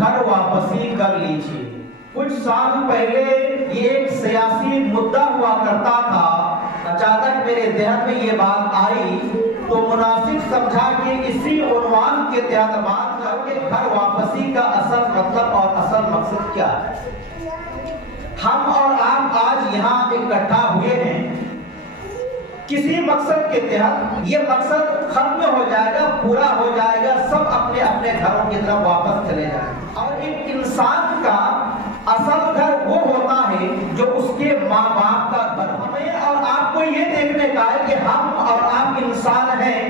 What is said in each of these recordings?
घर वापसी कर लीजिए। कुछ साल पहले ये एक सियासी मुद्दा हुआ करता था, अचानक मेरे ذہن में ये बात आई तो मुनासिब समझा कि इसी उन्वान के तहत बात करके घर वापसी का असल मतलब और असल मकसद क्या है। हम और आप आज यहाँ इकट्ठा हुए हैं किसी मकसद के तहत। ये मकसद खत्म हो जाएगा, पूरा हो जाएगा, सब अपने अपने घरों की तरफ वापस चले जाएंगे। और एक इंसान का असल घर वो होता है जो उसके माँ बाप का घर। हमें और आपको ये देखने का है कि हम और आप इंसान हैं,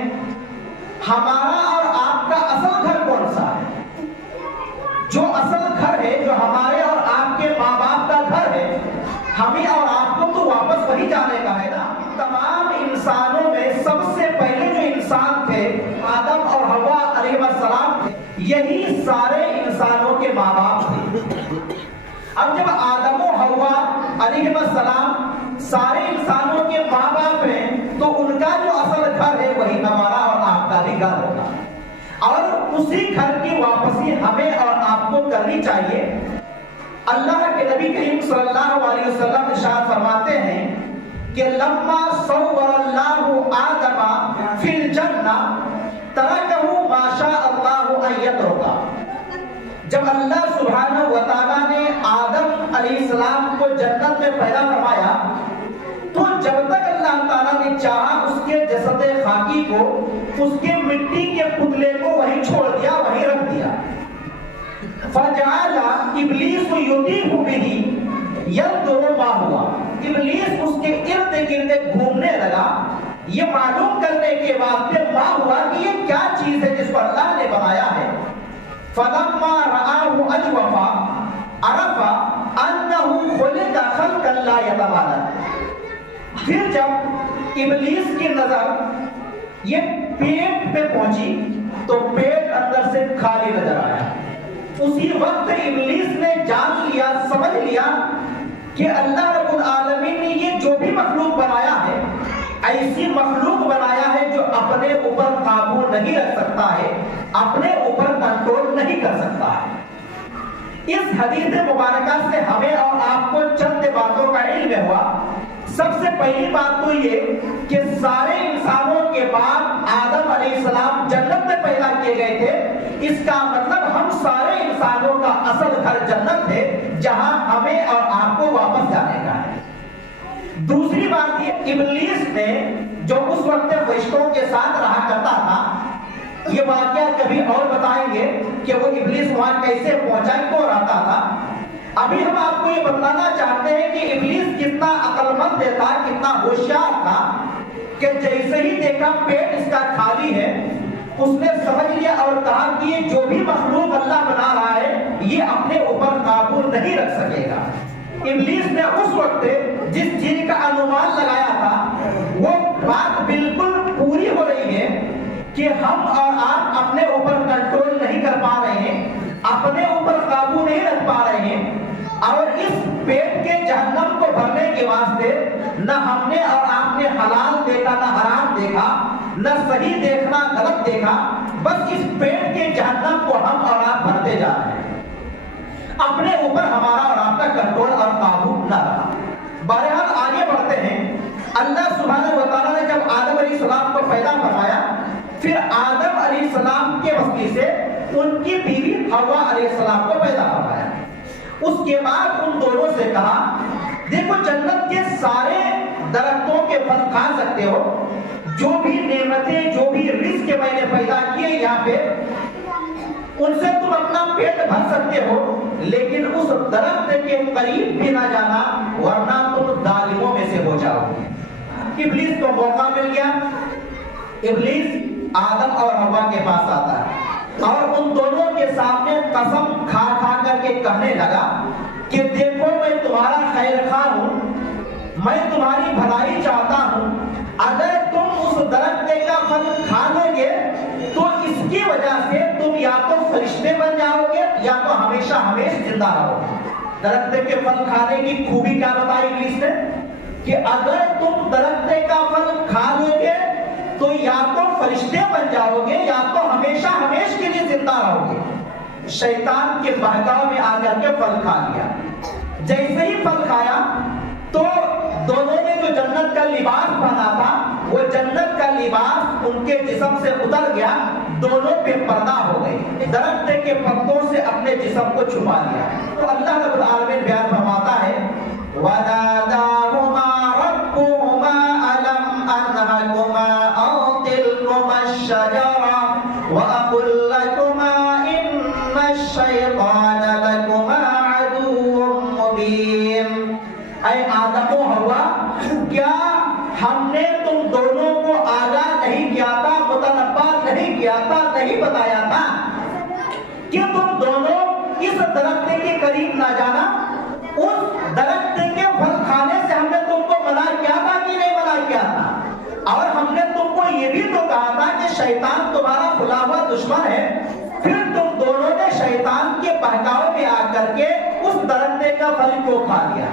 हमारा और आपका असल घर कौन सा है। जो असल घर है, जो हमारे और आपके माँ बाप का घर है, हमें और आपको तो वापस वही जाने का है ना। तमाम इंसानों में सबसे पहले जो इंसान थे आदम और हवा अलैहिस्सलाम, यही सारे इंसानों के माँ बाप थे। अब जब आदम और हवा अलैहिस्सलाम सारे इंसानों के माँ बाप हैं तो उनका जो असल घर है वही हमारा और आपका भी घर होगा। और उसी घर की वापसी हमें और आपको करनी चाहिए। अल्लाह के नबी करीम सल्लल्लाहु अलैहि वसल्लम इरशाद फरमाते हैं कि लम्मा सव्वरल्लाहु आदमा फिल जन्ना तरकहु मा शा अल्लाहु अन यतरुका। जब अल्लाह सुब्हानहु व तआला ने आदम अलैहिस्सलाम को जन्नत में पैदा फरमाया तो जब तक अल्लाह ताला ने चाहा उसके जसद खाकी को, उसके मिट्टी के पुतले को वहीं छोड़ दिया, वहीं रख दिया। फजाला इब्लीस युतीहु बिही यंजुरु मा हुआ। इब्लीस उसके इर्द गिर्द घूमने लगा, ये मालूम करने के वास्ते मा हुआ कि ये क्या चीज है जिसको अल्लाह ने बनाया है। फलम्मा रआहु अजवफा अरफा अन्नहु खुलिका खल्कन ला यतबादल। फिर जब इब्लीस की नजर ये पेट पे पहुंची तो पेट अंदर से खाली नजर आया। उसी वक्त इब्लीस ने जान लिया, समझ लिया कि अल्लाह रब्बुल आलमीन ने ये जो भी मखलूक बनाया है, ऐसी मखलूक बनाया है जो अपने ऊपर काबू नहीं रख सकता है, अपने ऊपर कंट्रोल नहीं कर सकता है। इस हदीस मुबारका से हमें और आपको चंद बातों का इल्म हुआ। सबसे पहली बात तो ये कि सारे इंसानों के बाद आदम अलैहिस्सलाम जन्नत में पैदा किए गए थे। इसका मतलब हम सारे इंसानों का असल घर जन्नत है, जहां हमें और आपको वापस जाने का है। दूसरी बात ये, इब्लीस ने जो उस वक्त फरिश्तों के साथ रहा करता था, ये वाकया कभी और बताएंगे कि वो इब्लीस वहां कैसे पहुंचा, क्यों रहता था। अभी हम आपको ये बताना चाहते हैं कि इब्लीस कितना अक्लमंद था, कितना होशियार था कि जैसे ही देखा पेट इसका खाली है, उसने समझ लिया और कहा कि ये जो भी मखलूक अल्लाह बना रहा है ये अपने ऊपर काबू नहीं रख सकेगा। इब्लीस ने उस वक्त जिस चीज का अनुमान लगाया था वो बात बिल्कुल पूरी हो रही है कि हम और आप अपने ऊपर कंट्रोल नहीं कर पा रहे हैं, अपने ऊपर काबू नहीं रख पा रहे हैं। और इस पेट के जहन्नम को भरने के वास्ते न हमने और आपने हलाल देखा, न हराम देखा, न सही देखना गलत देखा, बस इस पेट के जहन्नम को हम और आप भरते जा रहे हैं। अपने ऊपर हमारा और आपका कंट्रोल और काबू न रहा। बहरहाल आगे बढ़ते हैं। अल्लाह सुब्हानहु व तआला ने जब आदम अलैहिस्सलाम को पैदा फरमाया, फिर आदम अलैहिस्सलाम के वसीले से उनकी बीवी हव्वा अलैहिस्सलाम को पैदा फरमाया। उसके बाद उन दोनों से कहा, देखो जन्नत के सारे दरख्तों के फल खा सकते हो, जो भी नेमतें, जो भी रिज़्क़ मैंने पैदा किए यहाँ पे, उनसे तुम अपना पेट भर सकते हो, लेकिन उस दरख्त के करीब भी ना जाना, वरना तुम जालिमों में से हो जाओगे। इब्लीस को मौका मिल गया। इब्लीस आदम और हव्वा के पास आता है और उन दोनों के सामने कसम खा खा करके कहने लगा कि देखो मैं तुम्हारा खैर खा हूं, मैं तुम्हारी भलाई चाहता हूं। अगर तुम उस दरख्त का फल खा लोगे तो इसकी वजह से तुम या तो फरिश्ते बन जाओगे या तो हमेशा हमेशा जिंदा रहोगे। दरख्त के फल खाने की खूबी क्या बताई इब्लीस ने कि अगर तुम दरख्त का फल खा लोगे तो या तो फरिश्ते बन जाओगे या तो हमेशा हमेशा के लिए जिंदा रहोगे। शैतान के बहकाव में आकर के फल खा लिया। जैसे ही फल खाया तो दोनों ने जो जन्नत का लिबास पहना था वो जन्नत का लिबास उनके जिस्म से उतर गया, दोनों पे पर्दा हो गए, दरख्त के पत्तों से अपने जिस्म को छुपा लिया। तो अल्लाह रब्बुल आलमीन बयान फरमाता है वनादाहुमा रब्बुहुमा अलम अनहकुमा औ तिलकुमा अश-शजरा व अकुल लकुमा इन्नश-शैतान लकुमा अदुव्वुम मुबीन। ऐ आदम व हव्वा, क्या हमने तुम दोनों को आगाह नहीं किया था, मुतनब्बा नहीं किया था, नहीं बताया था कि तुम दोनों इस दरख्त के करीब ना जाना? उस दरख्त के फल खाने से हमने तुमको मना किया था कि नहीं मना किया था? और हमने तुमको ये भी तो कहा था कि शैतान तुम्हारा खुला हुआ दुश्मन है। फिर तुम दोनों ने शैतान के बहकावे में आकर के उस दरख्त का फल को खा लिया।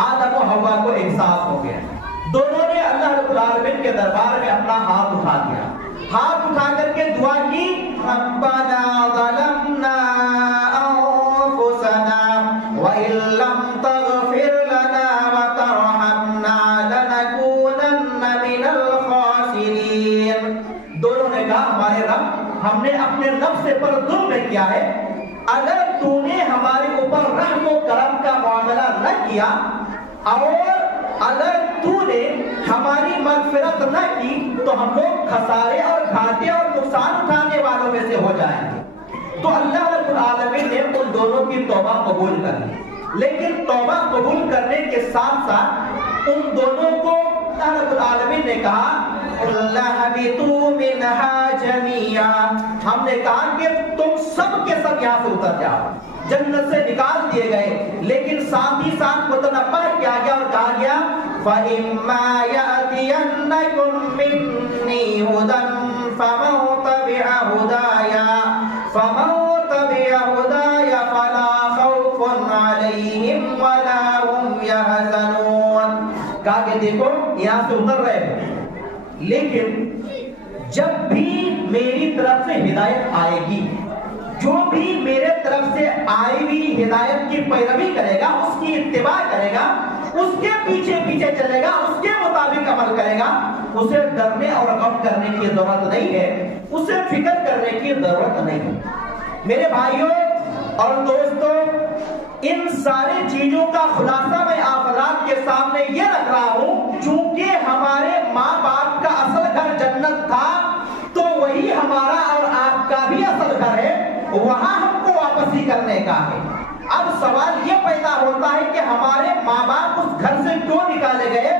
आदम और हव्वा को एहसास हो गया। दोनों ने अल्लाह रब्बुल आलमीन के दरबार में अपना हाथ उठा दिया। हाथ उठा करके दुआ की, रब्बना ज़लमना अंफुसना व इल्लम तग़फिर लना व तरहमना लनकूनन्ना मिनल खासिरीन। दोनों ने कहा, हमारे रब, हमने अपने नफ्स पर जुल्म किया है। अगर तूने हमारे ऊपर रहम व करम का मुआमला न किया और अगर तूने हमारी मग़फ़िरत न की तो हम लोग खसारे और घाटे और नुकसान उठाने वालों में से हो जाएंगे। तो अल्लाह रब्बुल आलमीन ने उन दोनों की तौबा कबूल कर ली। लेकिन तौबा कबूल करने के साथ साथ उन दोनों को अल्लाह रब्बुल आलमीन ने कहा, लहबितू मिनहा जमीआ, हमने कहा कि तुम सब के सब यहाँ से उतर जाओ। जन्नत से निकाल दिए गए, लेकिन साथ ही साथ मुतनब्बा किया गया और कहा गया फइम्मा यातियन्नकुम मिन्नी हुदन फमन तबिअ हुदाया फला खौफुन अलैहिम वला हुम यहज़नून। कहा कि देखो यहाँ से उतर रहे हो, लेकिन जब भी मेरी तरफ से हिदायत आएगी, जो भी मेरे तरफ से आई हुई हिदायत की पैरवी करेगा, उसकी इत्तिबा करेगा, उसके पीछे पीछे चलेगा, उसके मुताबिक अमल करेगा, उसे डरने और गम करने की जरूरत नहीं है, उसे फिक्र करने की जरूरत नहीं है। मेरे भाइयों और दोस्तों, इन सारी चीजों का खुलासा मैं आप हज़रात के सामने ये रख रहा हूँ, चूंकि हमारे माँ बाप का असल घर जन्नत था, तो वही हमारा और आपका भी असल घर है, वहां हमको वापसी करने का है। अब सवाल ये पैदा होता है कि हमारे माँ बाप उस घर से क्यों निकाले गए?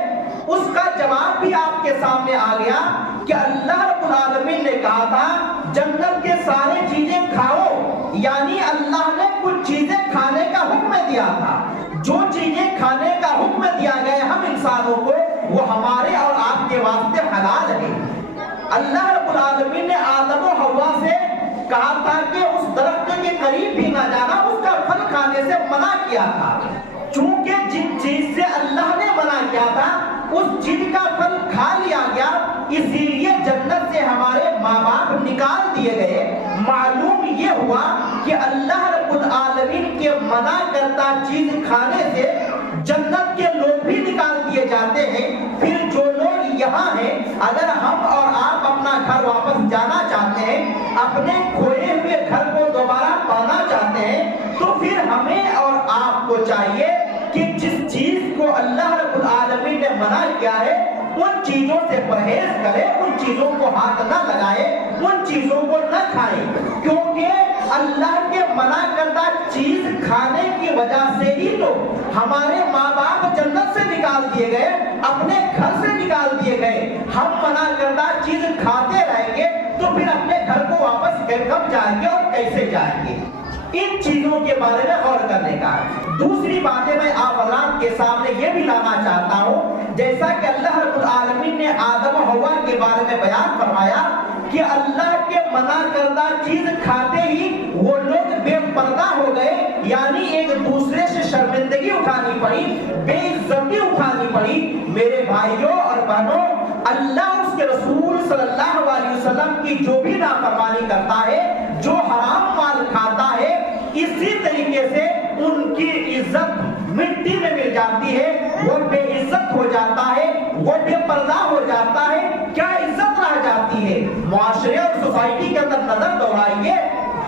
उसका जवाब भी आपके सामने आ गया कि अल्लाह रब्बुल आलमीन ने कहा था जन्नत के सारे चीजें खाओ, यानी अल्लाह ने कुछ चीजें खाने का हुक्म दिया था। जो चीजें खाने का हुक्म दिया गया हम इंसानों को, वो हमारे और आपके वास्ते हलाल है। अल्लाह रब्बुल आलमीन ने आदम और हव्वा से कहा था कि उस दरख्त के करीब भी ना जाना, उसका फल खाने से मना किया था। चूंकि जिन चीज से अल्लाह ने मना किया था उस चीज का फल खा लिया गया, इसीलिए जन्नत से हमारे माँ बाप निकाल दिए गए। मालूम ये हुआ कि अल्लाह रब्बुल आलमीन के मना करता चीज खाने से जन्नत के लोग भी निकाल दिए जाते हैं। फिर जो लोग यहाँ हैं, अगर हम और आप अपना घर वापस जाना चाहते हैं, अपने खोए हुए घर को दोबारा पाना चाहते हैं, तो फिर हमें और आपको चाहिए कि जिस चीज को अल्लाह रब्बुल आलमीन ने मना किया है उन चीजों से परहेज करें, उन चीजों को हाथ न लगाएं, उन चीजों को न खाएं, क्योंकि अल्लाह के मना करता चीज खाने की वजह से ही तो हमारे माँ बाप जन्नत से निकाल दिए गए, अपने घर से निकाल दिए गए। हम मना करता चीज खाते रहेंगे तो फिर अपने घर को वापस कब जाएंगे और कैसे जाएंगे? इन चीजों के बारे में गौर करने का। दूसरी बातें मैं आप हज़रात के सामने ये भी लाना चाहता हूँ, जैसा कि अल्लाह रब्बुल आलमीन ने आदम और हव्वा के बारे में बयान फरमाया कि अल्लाह के मना करदा चीज खाते ही वो लोग बेपर्दा हो गए, यानी एक दूसरे से शर्मिंदगी उठानी पड़ी, बेइज्जती उठानी पड़ी। मेरे भाइयों और बहनों, अल्लाह اس کے رسول صلی اللہ علیہ وسلم کی جو بھی نافرمانی کرتا ہے، جو حرام مال کھاتا ہے، اسی طریقے سے ان کی عزت مٹی میں مل جاتی ہے، وہ بے عزت ہو جاتا ہے، وہ بے پردہ ہو جاتا ہے، کیا عزت رہ جاتی ہے؟ معاشرے اور سوسائٹی کے اندر نظر دوڑائیے،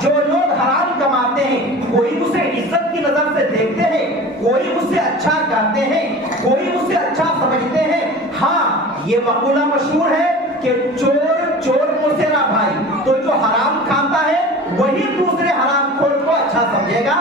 جو لوگ حرام کماتے ہیں، کوئی اسے عزت کی نظر سے دیکھتے ہیں، کوئی اسے اچھا کہتے ہیں، کوئی اسے اچھا سمجھتے ہیں۔ ہاں، یہ مقولہ مشہور ہے کہ چور چور کو سے نہ بھائی، تو جو حرام کھاتا ہے وہی دوسرے حرام خور کو اچھا سمجھے گا،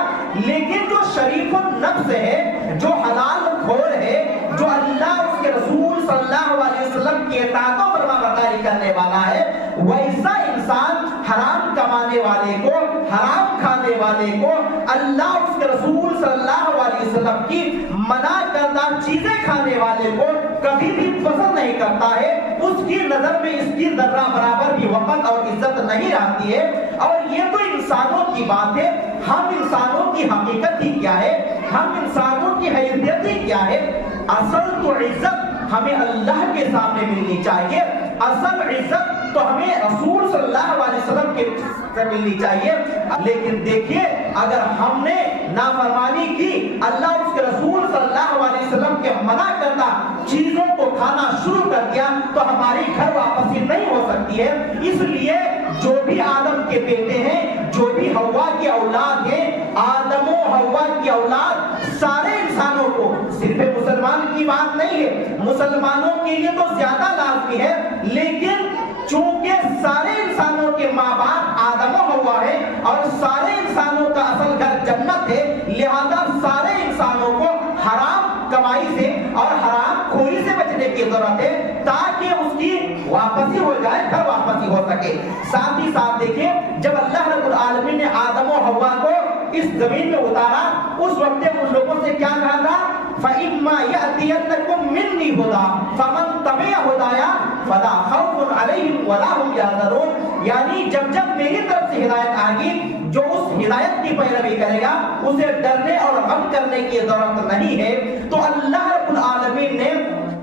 لیکن جو شریف النفس ہے، جو حلال خور ہے، جو اللہ اس کے رسول صلی اللہ علیہ وسلم کی اطاعت و فرما برداری کرنے والا ہے، ویسا انسان حرام کمانے والے کو، حرام کھانے والے کو، اللہ اس کے رسول صلی اللہ علیہ وسلم کی منع کردہ چیزیں کھانے والے کو کبھی بھی پسند نہیں کرتا ہے، اس کی نظر میں اس کی ذرہ برابر بھی وقت اور عزت نہیں آتی ہے۔ اور یہ تو انسانوں کی بات ہے، ہم انسانوں کی حقیقت ہی کیا ہے، ہم انسانوں کی حیثیت ہی کیا ہے؟ اصل تو عزت ہمیں اللہ کے سامنے ملنی چاہیے، اصل عزت تو ہمیں رسول صلی اللہ علیہ وسلم کے سے ملنی چاہیے۔ لیکن دیکھیے، اگر ہم نے نافرمانی کی، اللہ اس کے رسول صلی اللہ علیہ وسلم کے منع کردہ چیزوں کو کھانا شروع کر دیا تو ہماری گھر واپسی نہیں ہو سکتی ہے۔ اس لیے جو بھی آدم کے بیٹے ہیں، جو بھی حوا کی اولاد ہیں، آدم و حوا کی اولاد، سارے انسانوں کو، صرف مسلمان کی بات نہیں ہے، مسلمانوں کے لیے تو زیادہ لازمی ہے، لیکن چونکہ سارے انسانوں کے ماں باپ آدم و حوا ہے اور سارے انسانوں کا اصل گھر جنت ہے، لہذا سارے انسانوں کو حرام کمائی سے اور حرام خوری سے بچنے کی ضرورت ہے تاکہ اس کی واپسی ہو جائے، گھر واپسی ہو سکے۔ ساتھ ہی ساتھ دیکھیں، جب اللہ رب العالمین نے آدم و حوا کو اس زمین میں اتارا، اس وقت ان لوگوں سے کیا کہا تھا؟ فَإِمَّا يَأْتِيَنَّكُم مِّنِّي هُدًى فَمَن تَبِعَ هُدَايَ فَلَا خَوْفٌ عَلَيْهِمْ وَلَا هُمْ يَحْزَنُونَ، یعنی جب میری طرف سے ہدایت آ گئی، جو اس ہدایت کی پیروی کرے گا اسے ڈرنے اور غم کرنے کی ضرورت نہیں ہے۔ تو اللہ رب العالمین نے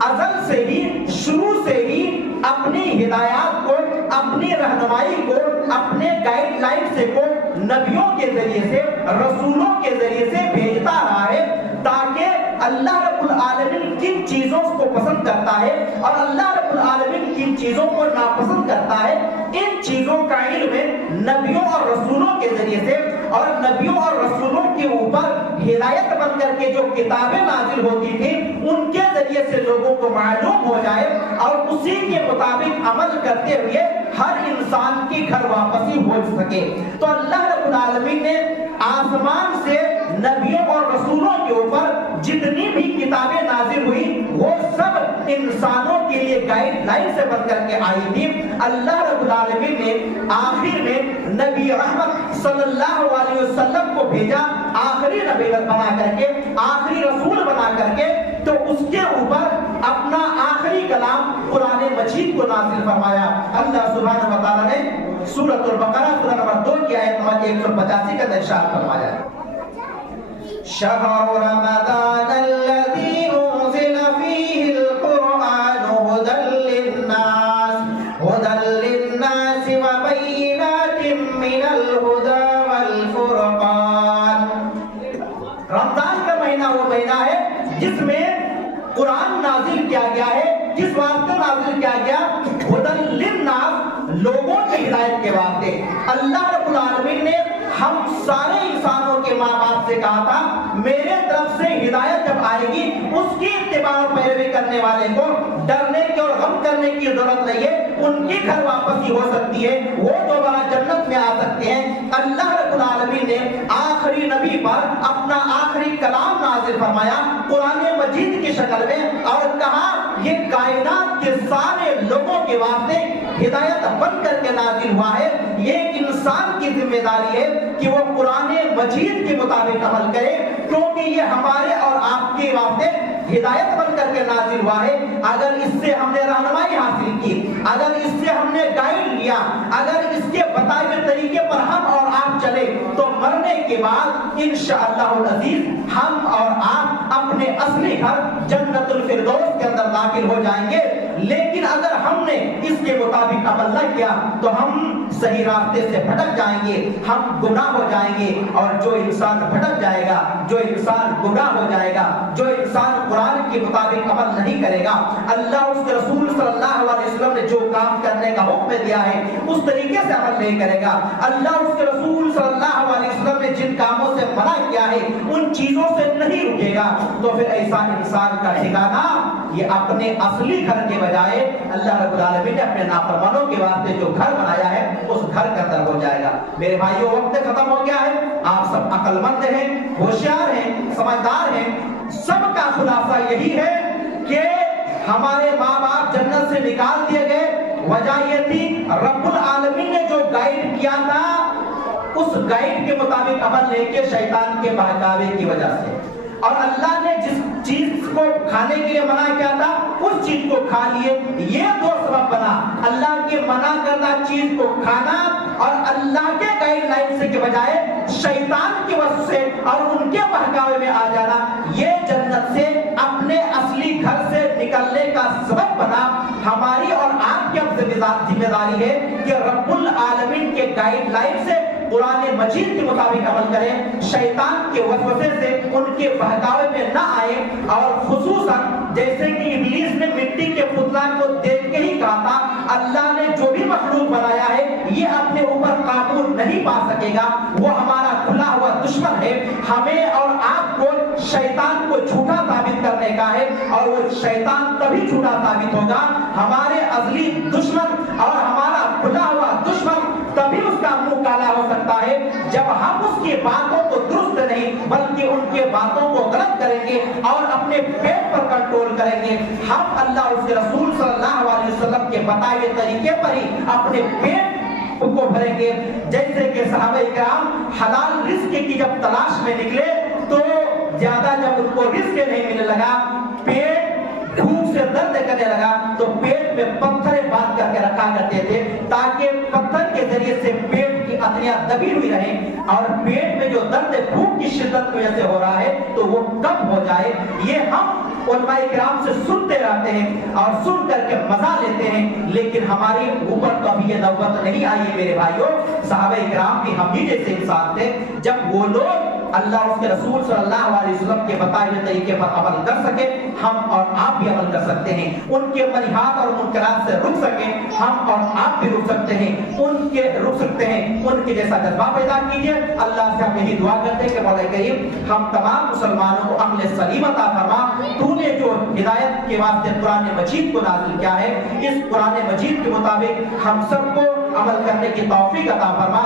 ازل سے ہی، شروع سے ہی اپنی ہدایات کو، اپنی رہنمائی کو، اپنے گائیڈ لائن سے کو نبیوں کے ذریعے سے، رسولوں کے ذریعے سے بھیجتا رہا ہے، تاکہ اللہ رب العالمین کن چیزوں کو پسند کرتا ہے اور اللہ رب العالمین کن چیزوں کو ناپسند کرتا ہے، ان چیزوں کا علم نبیوں اور رسولوں کے ذریعے سے، اور نبیوں اور رسولوں کے اوپر ہدایت بن کر کے جو کتابیں نازل ہوتی تھی ان کے ذریعے سے لوگوں کو معلوم ہو جائے اور اسی کے مطابق عمل کرتے ہوئے ہر انسان کی گھر واپسی ہو سکے۔ تو اللہ رب العالمین نے آسمان سے نبیوں اور رسولوں کے اوپر جتنی بھی کتابیں نازل ہوئی وہ سب انسانوں کے لیے گائیڈ لائن سے بن کر کے آئی تھی۔ اللہ رب العالمین نے آخر میں نبی رحمت صلی اللہ علیہ وسلم کو بھیجا، آخری نبی بنا کر کے، آخری رسول بنا کر کے، تو اس کے اوپر اپنا آخری کلام قرآن مجید کو نازل فرمایا۔ اللہ سبحانہ و تعالیٰ نے سورۃ البقرہ سورہ نمبر 2 کی آیت نمبر 185 کا ارشاد فرمایا، شہر رمضان الذی انزل فیہ القرآن ہدی للناس وبینات من الہدی والفرقان۔ رمضان کا مہینہ وہ مہینہ ہے جس میں قرآن نازل کیا گیا ہے، جس واسطے نازل کیا گیا؟ ہدی للناس، لوگوں کی ہدایت کے واسطے۔ اللہ رب العالمین نے ہم سارے انسانوں کے ماں باپ سے کہا تھا میرے طرف سے ہدایت جب آئے گی اس کی اتباع و پیروی کرنے والے کو ڈرنے کی اور غم کرنے کی ضرورت نہیں ہے، ان کی گھر واپسی ہو سکتی ہے، وہ دوبارہ جنت میں آ سکتے ہیں۔ اللہ رب العالمین نے آخری نبی پر اپنا آخری کلام نازل فرمایا قرآن مجید کی شکل میں اور کہا یہ کائنات کے سارے لوگوں کے واسطے ہدایت بن کر کے نازل ہوا ہے، یہ ایک انسان کی ذمہ داری ہے کہ وہ قرآن مجید کے مطابق عمل کرے، کیونکہ یہ ہمارے اور آپ کے واسطے ہدایت بن کر کے نازل ہوا ہے۔ اگر اس سے ہم نے رہنمائی حاصل کی، اگر اس سے ہم نے گائیڈ لیا، اگر اس کے بتائے ہوئے طریقے پر ہم اور آپ چلے تو مرنے کے بعد انشاءاللہ العزیز ہم اور آپ اپنے اصلی گھر جنت الفردوس کے اندر داخل ہو جائیں گے۔ لیکن اگر ہم نے اس کے مطابق عمل نہ کیا تو ہم صحیح راستے سے بھٹک جائیں گے، ہم گمراہ ہو جائیں گے۔ اور جو انسان بھٹک جائے گا، جو انسان گمراہ ہو جائے گا، جو انسان قرآن کے مطابق عمل نہیں کرے گا، اللہ اس کے رسول صلی اللہ علیہ وسلم نے جو کام کرنے کا حکم دیا ہے اس طریقے سے عمل نہیں کرے گا، اللہ اس کے رسول صلی اللہ علیہ وسلم نے جن کاموں سے منع کیا ہے ان چیزوں سے نہیں رکے گا، تو پھر ایسا انسان کا ٹھکانہ یہ اپنے اصلی گھر کے بجائے اللہ رب العالمین نے اپنے نافرمانوں کے واسطے جو گھر بنایا ہے اس گھر کے اندر ہو جائے گا۔ میرے بھائیوں، وقت ختم ہو گیا ہے، آپ سب عقل مند ہیں، ہوشیار ہیں، سمجھدار ہیں، سب کا خلاصہ یہی ہے کہ ہمارے ماں باپ جنت سے نکال دیے گئے، وجہ یہ تھی رب العالمین نے جو گائیڈ کیا تھا اس گائیڈ کے مطابق عمل نہیں کیا شیطان کے بہکاوے کی وجہ سے، اور اللہ نے جس چیز کو کھانے کے لیے منع کیا تھا اس چیز کو کھا لیے، یہ دو سبب بنا، اللہ کے منع کرنا چیز کو کھانا اور اللہ کے گائیڈ لائن سے کے بجائے شیطان کی وجہ سے اور ان کے بہکاوے میں آ جانا، یہ جنت سے اپنے اصلی گھر سے نکلنے کا سبب بنا۔ ہماری اور آپ کی اب ذمہ داری ہے کہ رب العالمین کے گائیڈ لائن سے قرآن مجید کے مطابق عمل کریں، شیطان کے وسوسے سے ان کے بہکاوے میں نہ آئے، اور خصوصاً جیسے کہ ابلیس نے مٹی کے پتلا کو دیکھ کے ہی کہا تھا اللہ نے جو بھی مخلوق بنایا ہے یہ اپنے اوپر قابو نہیں پا سکے گا، وہ ہمارا کھلا ہوا دشمن ہے، ہمیں اور آپ کو شیطان کو جھوٹا ثابت کرنے کا ہے، اور وہ شیطان تبھی جھوٹا ثابت ہوگا، ہمارے ازلی دشمن اور ہمارا کھلا ہوا دشمن تبھی اس کا منہ کالا ہو سکتا ہے جب ہم اس کی باتوں کو درست نہیں بلکہ ان کے باتوں کو غلط کریں گے اور اپنے پیٹ پر کنٹرول کریں گے۔ ہم اللہ اس کے رسول صلی اللہ علیہ وسلم کے بتائے ہوئے طریقے پر ہی اپنے پیٹ کو بھریں گے، جیسے کہ صحابہ کرام حلال رزق کی جب تلاش میں نکلے تو زیادہ جب ان کو رزق نہیں ملنے لگا، پیٹ بھوک سے درد کرنے لگا تو پیٹ میں پتھر باندھ کر کے رکھا کرتے تھے تاکہ پتھر کے ذریعے سے پیٹ کی اتھیاں دبی ہوئی رہیں، اور پیٹ میں جو درد بھوک کی شدت کی وجہ سے ہو رہا ہے تو وہ کم ہو جائے۔ یہ ہم علماء کرام سے سنتے رہتے ہیں اور سن کر کے مزہ لیتے ہیں، لیکن ہماری اوپر تو ابھی یہ نوبت نہیں آئی ہے میرے بھائیوں۔ صحابہ کرام بھی ہم ہی جیسے انسان تھے، جب وہ لوگ اللہ اس کے رسول صلی اللہ علیہ وسلم کے بتائے ہوئے طریقے پر عمل کر سکے، ہم اور آپ بھی عمل کر سکتے ہیں، ان کے منہیات اور منکرات سے رک سکیں، ہم اور آپ بھی رک سکتے ہیں، رک سکتے ہیں، ان کے جیسا جذبہ پیدا کیجئے۔ اللہ سے ہم یہی دعا کرتے ہیں کہ مولا کریم ہم تمام مسلمانوں کو عمل سلیم عطا فرما، تو نے جو ہدایت کے واسطے قرآن مجید کو نازل کیا ہے اس قرآن مجید کے مطابق ہم سب کو عمل کرنے کی توفیق عطا فرما۔